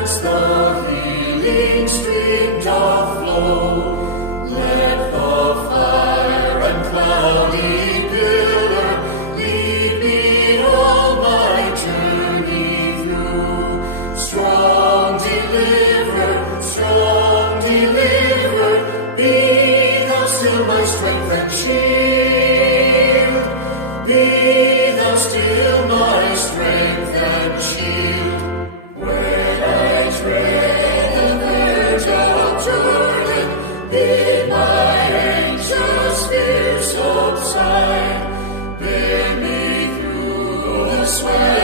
whence the healing stream doth flow. Let the fire and cloudy pillar lead me all my journey through. Strong deliverer, be thou still my strength and shield. Be thou still my strength and shield. When I tread the verge of Jordan, bid my anxious fears subside. Bear me through the sweat